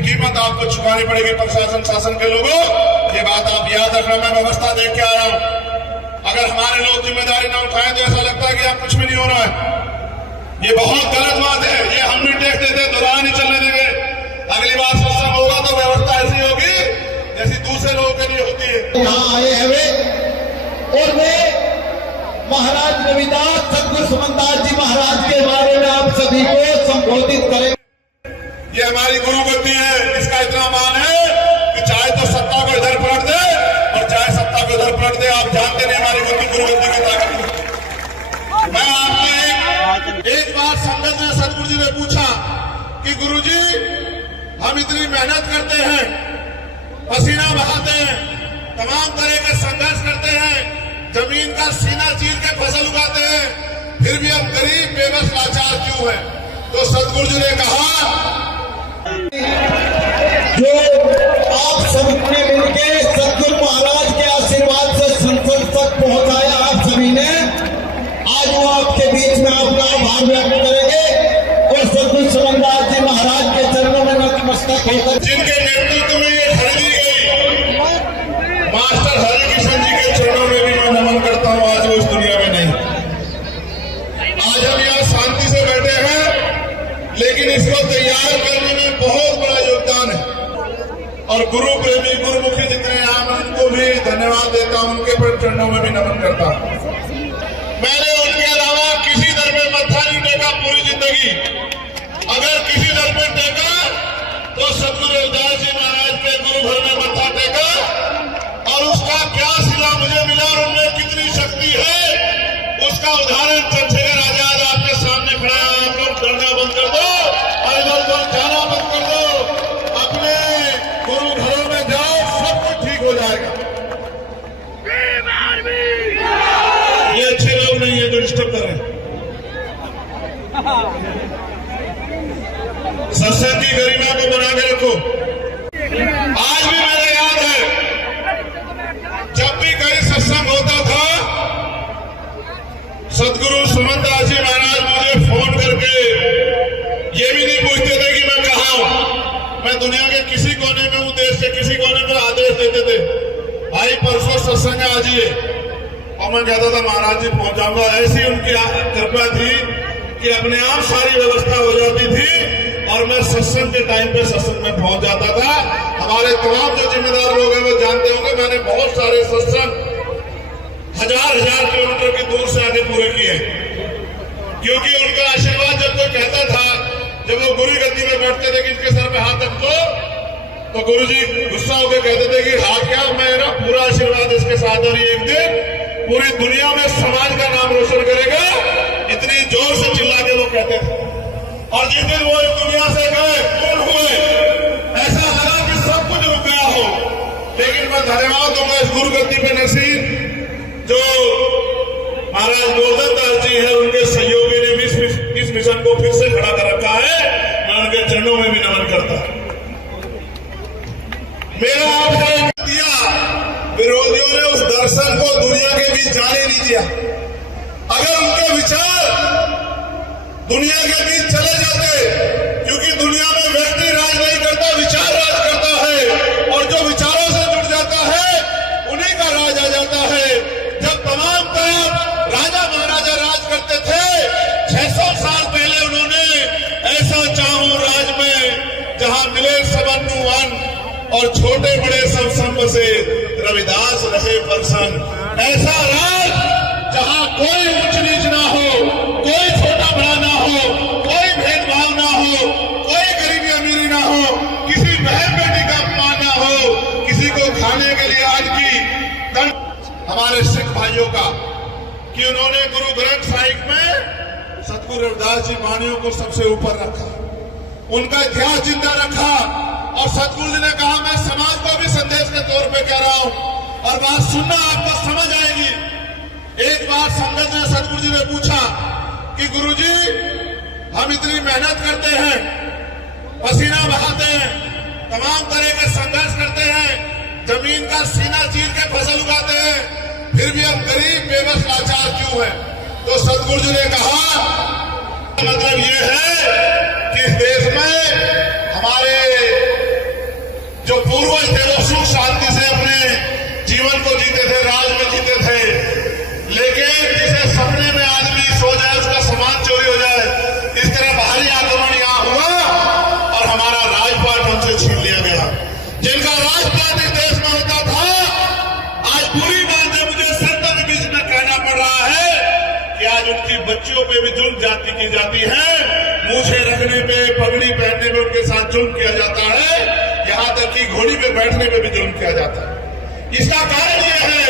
कीमत आपको चुकानी पड़ेगी प्रशासन शासन के लोगों। ये बात आप याद रखना। मैं व्यवस्था देख के आया हूं। अगर हमारे लोग जिम्मेदारी ना उठाएं तो ऐसा लगता है कि अब कुछ भी नहीं हो रहा है। ये बहुत गलत बात है। ये हम भी टेक देते, दोबारा नहीं चलने देंगे। अगली बार सत्संग होगा तो व्यवस्था ऐसी होगी जैसी दूसरे लोगों के लिए होती है। यहाँ आए हुए और वे महाराज रविदास सतगुरु सुमनदास जी महाराज के बारे में आप सभी को संबोधित करें। ये हमारी गुरु गद्दी है। इसका इतना मान है कि चाहे तो सत्ता को इधर पलट दे और चाहे सत्ता को इधर पलट दे। आप जानते नहीं हमारी गुरु गद्दी की ताकत। मैं आपकी एक बार संगत ने सतगुरु जी ने पूछा कि गुरु जी हम इतनी मेहनत करते हैं, पसीना बहाते हैं, तमाम तरह के संघर्ष करते हैं, जमीन का सीना चीर के फसल उगाते हैं, फिर भी हम गरीब बेबस लाचार क्यों हैं? तो सतगुरु जी ने कहा जो आप सबने मिलकर सतगुरु महाराज के आशीर्वाद से संसद तक पहुंचाया आप सभी ने, आज वो आपके बीच में अपना आभार व्यक्त करेंगे और सतगुरु सुमनदास जी महाराज के चरणों में नतमस्तक होकर जिनके नेतृत्व में ये खरीदी गई मास्टर हरिकिशन जी के चरणों में भी मैं नमन करता हूं। आज वो इस दुनिया में नहीं। आज हम यहाँ शांति से बैठे हैं, लेकिन इसको तैयार करने में बहुत बड़ा योगदान है। और गुरु प्रेमी गुरुमुखी जितने यहाँ मैं उनको भी धन्यवाद देता हूं, उनके पर चरणों में भी नमन करता हूं। मैंने उनके अलावा किसी दर में मत्था नहीं टेका पूरी जिंदगी। अगर किसी दर में टेका तो सतगुरु रविदास जी महाराज के गुरु घर में मत्था टेका। और उसका क्या सिला मुझे मिला और उनमें कितनी शक्ति है उसका उदाहरण चंद्रशेखर आजाद आपके सामने खड़ा है। आप लोग डरना बंद कर दो और इधर उधर जाना बंद कर दो। अपने गुरु घरों में जाओ, सब कुछ ठीक हो जाएगा। ये अच्छे लोग नहीं है जो डिस्टर्ब कर रहे हैं। सत्संग की गरिमा को बना के रखो। आज भी मेरे याद है, जब भी कहीं सत्संग होता था सतगुरु सुमनदास जी महाराज मुझे फोन करके ये भी नहीं पूछते थे कि मैं कहाँ हूं। मैं दुनिया के किसी कोने में हूं, देश के किसी कोने में आदेश देते थे, भाई परसों सत्संग आ जाइए। और मैं कहता था महाराज जी पहुंच जाऊंगा। ऐसी उनकी कृपा थी कि अपने आप सारी व्यवस्था हो जाती थी और मैं सत्संग के टाइम पे सत्संग में पहुंच जाता था। हमारे तमाम जो जिम्मेदार लोग हैं वो जानते होंगे, मैंने बहुत सारे सत्संग हजार किलोमीटर की दूर से आगे पूरे किए, क्योंकि उनका आशीर्वाद जब कोई कहता था, जब वो गुरु गद्दी में बैठते थे कि इनके सर पे हाथ रख दो, तो गुरु जी गुस्सा होकर कहते थे कि हाथ क्या, मेरा पूरा आशीर्वाद इसके साथ और एक दिन पूरी दुनिया में समाज का नाम रोशन करेगा। इतनी जोर से चिल्ला के वो कहते थे। और जिस दिन वो इस दुनिया से गए, दूर हुए, ऐसा लगा कि सब कुछ रुक गया हो। लेकिन मैं धन्यवाद दूंगा इस गुरु गद्दी पे नसीब जो महाराज गोवर्धन दास जी है, उनके सहयोगी ने भी इस मिशन को फिर से खड़ा कर रखा है। मैं उनके चरणों में भी नमन करता हूं। मेरा आपसे दिया, विरोधियों ने उस दर्शन को दुनिया के बीच जाने नहीं दिया। अगर उनके विचार दुनिया के बीच चले जाते, क्योंकि दुनिया में व्यक्ति राज नहीं करता, विचार राज करता है, और जो विचारों से जुड़ जाता है उन्हीं का राज आ जाता है। जब तमाम तरफ राजा महाराजा राज करते थे, 600 साल पहले उन्होंने ऐसा चाहूं राज में जहां मिले सबन्नु वन और छोटे बड़े सब संग से रविदास रहे प्रसन्न। ऐसा राज जहां कोई ऊंच नीच ना हो, कोई छोटा बड़ा ना हो, कोई भेदभाव ना हो, कोई गरीबी अमीरी ना हो, किसी बहन बेटी का अपमान ना हो, किसी को खाने के लिए आज की हमारे सिख भाइयों का कि उन्होंने गुरु ग्रंथ साहिब में सतगुरु रविदास जी वाणियों को सबसे ऊपर रखा, उनका इतिहास जिंदा रखा। और सतगुरु जी ने कहा मैं समाज को भी संदेश के तौर पे कह रहा हूं और बात सुनना आपको समझ आएगी। एक बार संगत ने सतगुरु जी ने पूछा कि गुरु जी हम इतनी मेहनत करते हैं, पसीना बहाते हैं, तमाम तरह के संघर्ष करते हैं, जमीन का सीना चीर के फसल उगाते हैं, फिर भी हम गरीब बेबस लाचार क्यों हैं? तो सतगुरु जी ने कहा मतलब ये है कि इस देश में हमारे उनकी बच्चियों पे भी जुल्म जाति की जाती है, मूछे रखने पे, पगड़ी पहनने में उनके साथ जुल्म किया जाता है, यहाँ तक कि घोड़ी पे बैठने पे भी जुल्म किया जाता है। इसका कारण यह है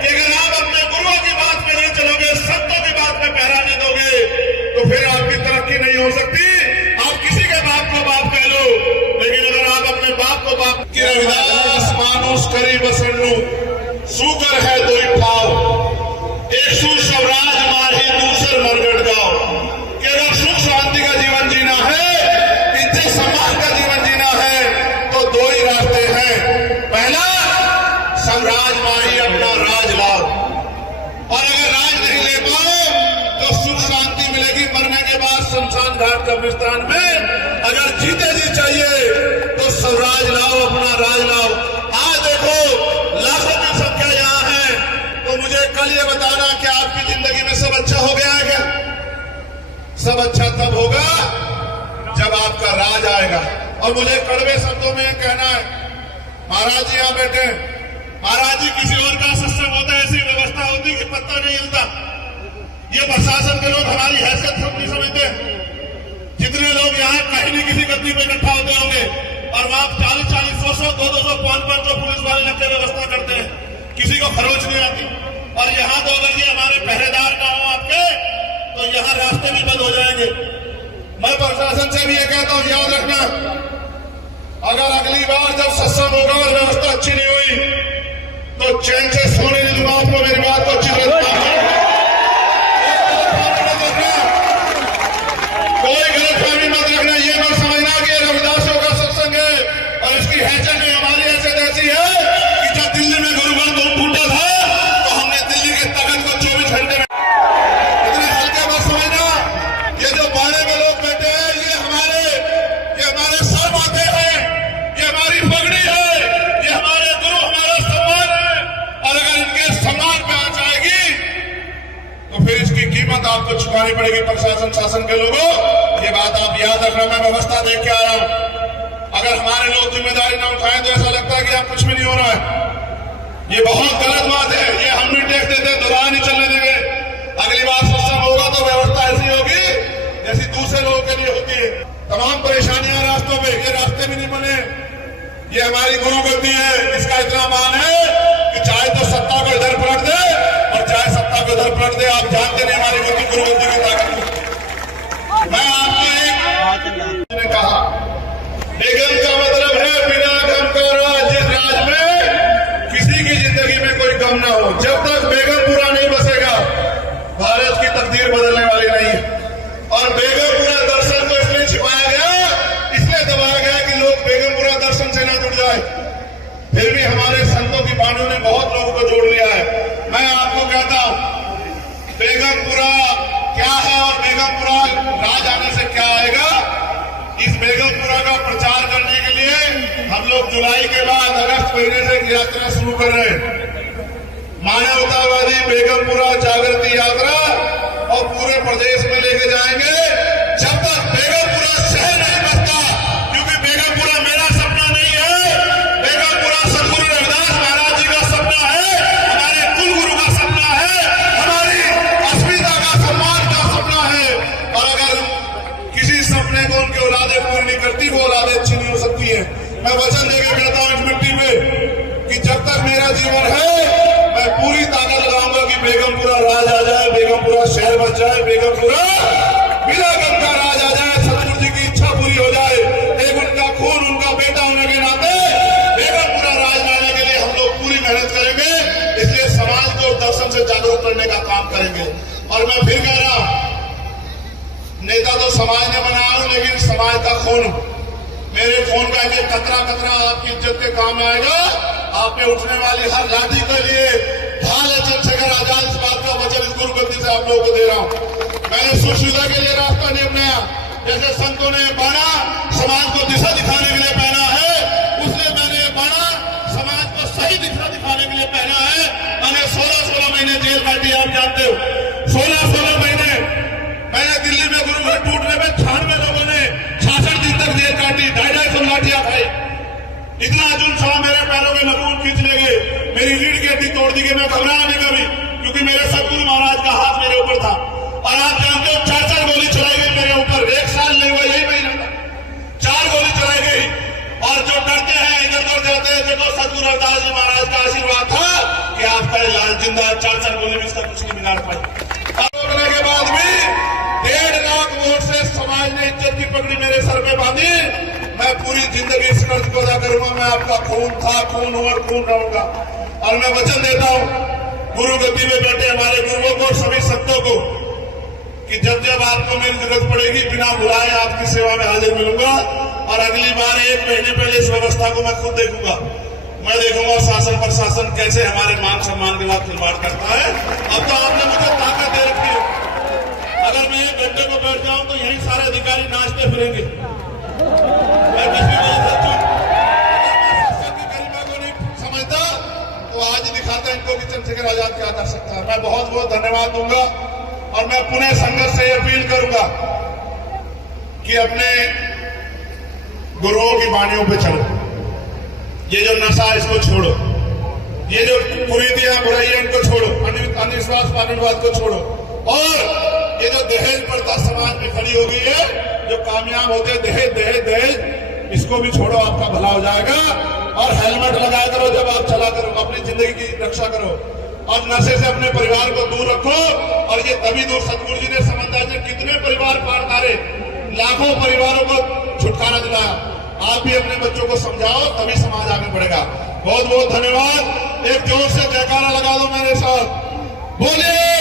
कि अगर आप अपने गुरुओं की बात में नहीं चलोगे, संतों की बात में पहरा नहीं दोगे, तो फिर आपकी तरक्की नहीं हो सकती। आप किसी के बाप को बाप कह लो, लेकिन अगर आप अपने बाप को बाप की रविदास मानुष करी बसन्नु सुकर है दो ठाव एक सु स्वराज माही दूसर मरगट गाओ। कि अगर सुख शांति का जीवन जीना है, इज्जत सम्मान का जीवन जीना है, तो दो ही रास्ते हैं। पहला, स्वराज माही अपना राज लाओ, और अगर राज नहीं ले पाओ तो सुख शांति मिलेगी मरने के बाद शमशान घाट कब्रिस्तान में। अगर जीते जी चाहिए तो स्वराज लाओ, अपना राज लाओ। आज देखो लाखों की संख्या यहाँ है, तो मुझे कल ये बताना कि आपकी जिंदगी में सब अच्छा हो गया है क्या? सब अच्छा तब होगा जब आपका राज आएगा। और मुझे कड़वे शब्दों में कहना है, महाराज जी यहाँ बैठे, महाराज जी किसी और का सत्संग होता है, ऐसी व्यवस्था होती कि पत्ता नहीं हिलता। ये प्रशासन के लोग हमारी हैसियत सब नहीं समझते। जितने लोग यहाँ कहीं नहीं किसी गद्दी में इकट्ठा होते होंगे, और वहां 40-40, 100-100, 200, 500 पुलिस वाले लगकर व्यवस्था करते हैं, किसी को खरोच नहीं आती। और यहाँ तो अगर ये हमारे पहरेदार ना हो आपके, तो यहाँ रास्ते भी बंद हो जाएंगे। मैं प्रशासन से भी ये कहता हूँ, याद रखना, अगर अगली बार जब सत्संग होगा और व्यवस्था अच्छी नहीं हुई, तो चैन से सोने नहीं दूंगा आपको। मेरी बात को अच्छी तरह कोई गलतफहमी मत रखना। ये मत समझना कि रविदासों का सत्संग है और इसकी हैसियत नहीं। हमारी हैसियत ऐसी है कि जब दिल्ली में गुरुग्रंथ फूटा था, तो हमने दिल्ली के तख्त को 24 घंटे में, इतने हल्के मत समझना। ये जो बाड़े में लोग बैठे हैं, ये हमारे सर माथे हैं, ये हमारी पगड़ी है, ये हमारे गुरु, हमारा सम्मान है। और अगर इनके सम्मान पे आ जाएगी तो फिर इसकी कीमत आपको चुकानी पड़ेगी। प्रशासन शासन के लोगों, ये बात आप याद रखना। मैं व्यवस्था देख के आ रहा हूं। अगर हमारे लोग जिम्मेदारी न उठाएं तो ऐसा लगता है कि आप कुछ भी नहीं हो रहा है। ये बहुत गलत बात है। ये हम भी टैक्स देते, दोबारा नहीं चलने देंगे। अगली बार सत्संग होगा तो व्यवस्था ऐसी होगी जैसी दूसरे लोगों के लिए होती है। तमाम परेशानियां रास्तों पे, ये रास्ते भी नहीं बने। ये हमारी गुरु गद्दी है, इसका इतना मान है कि चाहे तो सत्ता को इधर पलट दे और चाहे सत्ता को इधर पलट दे। आप जानते नहीं हमारी गुरु गद्दी की ताकत। मैं आपके ने कहा, बेगम का मतलब है बिना गम का राज। जिस राज में किसी की जिंदगी में कोई गम ना हो, जब तक बेगमपुरा नहीं बसेगा, भारत की तकदीर बदलने वाली नहीं है। और बेगमपुरा दर्शन को इसलिए छिपाया गया, इसलिए दबाया गया कि लोग बेगमपुरा दर्शन से ना जुड़ जाए। फिर भी हमारे संतों की बाणों ने बहुत लोगों को जोड़ लिया है। मैं आपको कहता हूं, बेगमपुरा क्या है और बेगमपुरा राज आने से क्या आएगा, इस बेगमपुरा का प्रचार करने के लिए हम लोग जुलाई के बाद अगस्त महीने से एक यात्रा शुरू कर रहे हैं। मानवतावादी बेगमपुरा जागृति यात्रा, और पूरे प्रदेश में लेके जाएंगे जब तक बेगमपुरा शहर नहीं बसता। क्योंकि बेगमपुरा मेरा सपना नहीं है, बेगमपुरा सदगुरु रविदास महाराज जी का सपना है, हमारे कुलगुरु का सपना है, हमारी अस्मिता का, सम्मान का सपना है। और अगर किसी सपने को उनकी औलादें पूरी नहीं करती, वो औलादें अच्छी नहीं हो सकती है। मैं वचन देकर कहता हूं इस मिट्टी पे कि जब तक मेरा जीवन है, मैं पूरी ताकत लगाऊंगा कि बेगमपुरा राज आ जाए, बेगमपुरा शहर बच जाए, बेगमपुरा बिना गम का राज आ जाए, सतगुरु जी की इच्छा पूरी हो जाए। एक उनका खून, उनका बेटा होने के नाते बेगमपुरा राज लाने के लिए हम लोग पूरी मेहनत करेंगे। इसलिए समाज को दर्शन से जागरूक करने का काम करेंगे। और मैं फिर कह रहा हूं, नेता तो समाज ने बनाया हूं, लेकिन समाज का खून, मेरे खून का ये कतरा कतरा आपकी इज्जत के काम आएगा। आप पे उठने वाली हर लाठी के लिए ढाल है चंद्रशेखर आजाद। इस बात का वचन इस गुरु गद्दी से आप लोगों को दे रहा हूं। मैंने सुशीला के लिए रास्ता नहीं अपनाया, जैसे संतों ने बाणा समाज को दिशा दिखाने के लिए पहना है, उसने मैंने बाणा समाज को सही दिशा दिखाने के लिए पहना है। मैंने 16-16 महीने जेल काटी, आप जानते हो। 16-16 महीने मैंने दिल्ली में गुरुघर टूटने में 96 लोगों ने 66 दिन तक जेल काटी, 250 लाठियां खाई। इतना जुल्म सहा, मेरे पैरों के नखून खींच ले गए, मेरी रीढ़ की हड्डी तोड़ दी गई। मैं घबराया नहीं कभी, क्योंकि मेरे सतगुरु महाराज का हाथ मेरे ऊपर था। और आप जानते हो 4 गोली चलाई गई मेरे ऊपर, 1 साल नहीं हुआ, यही महीना था, 4 गोली चलाई गई। और जो डरते हैं इधर उधर जाते हैं, देखो सदगुरु रविदास जी महाराज का आशीर्वाद था कि आपका इलाज जिंदा, 4 गोली में इसका कुछ नहीं बिगाड़ पाई। रोकने के बाद भी 1.5 लाख वोट से समाज ने इज्जत की पगड़ी मेरे सर पे बांधी। मैं पूरी जिंदगी इस कर्ज को अदा करूंगा। मैं आपका खून था, खून हूं और खून रहूंगा। और मैं वचन देता हूं गुरु गद्दी में बैठे हमारे गुरुओं को, सभी संतों को, कि जब जब आपको मेरी जरूरत पड़ेगी बिना बुलाए आपकी सेवा में हाजिर मिलूंगा। और अगली बार 1 महीने पहले इस व्यवस्था को मैं खुद देखूंगा। मैं देखूंगा शासन प्रशासन कैसे हमारे मान सम्मान के साथ खिलवाड़ करता है। अब तो आपने मुझे ताकत दे रखी है, अगर मैं 1 घंटे को बैठ जाऊं तो यही सारे अधिकारी नाचते फिरेंगे। मैं किसी को सच्चू की गरिमा को नहीं समझता तो आज ही दिखाता इनको कि चंद्रशेखर आजाद क्या कर सकता है। मैं बहुत बहुत धन्यवाद दूंगा और मैं पुणे संघर्ष से अपील करूंगा कि अपने गुरुओं की वाणियों पे चलो। ये जो नशा इसको छोड़ो, ये जो कुरीतियां बुराइयां इनको छोड़ो, अंधविश्वास पाखंडवाद को छोड़ो। और ये जो दहेज प्रथा समाज में खड़ी हो गई है, जो कामयाब होते दहेज दहेज दहेज, इसको भी छोड़ो, आपका भला हो जाएगा। और हेलमेट लगाया करो जब आप चला करो, अपनी जिंदगी की रक्षा करो और नशे से अपने परिवार को दूर रखो। और ये तभी दूर, सतगुरु जी ने समझदार जी कितने परिवार पार मारे, लाखों परिवारों को छुटकारा दिलाया। आप भी अपने बच्चों को समझाओ, तभी समाज आगे बढ़ेगा। बहुत बहुत धन्यवाद। एक जोर से जयकारा लगा दो मेरे साथ, बोलिए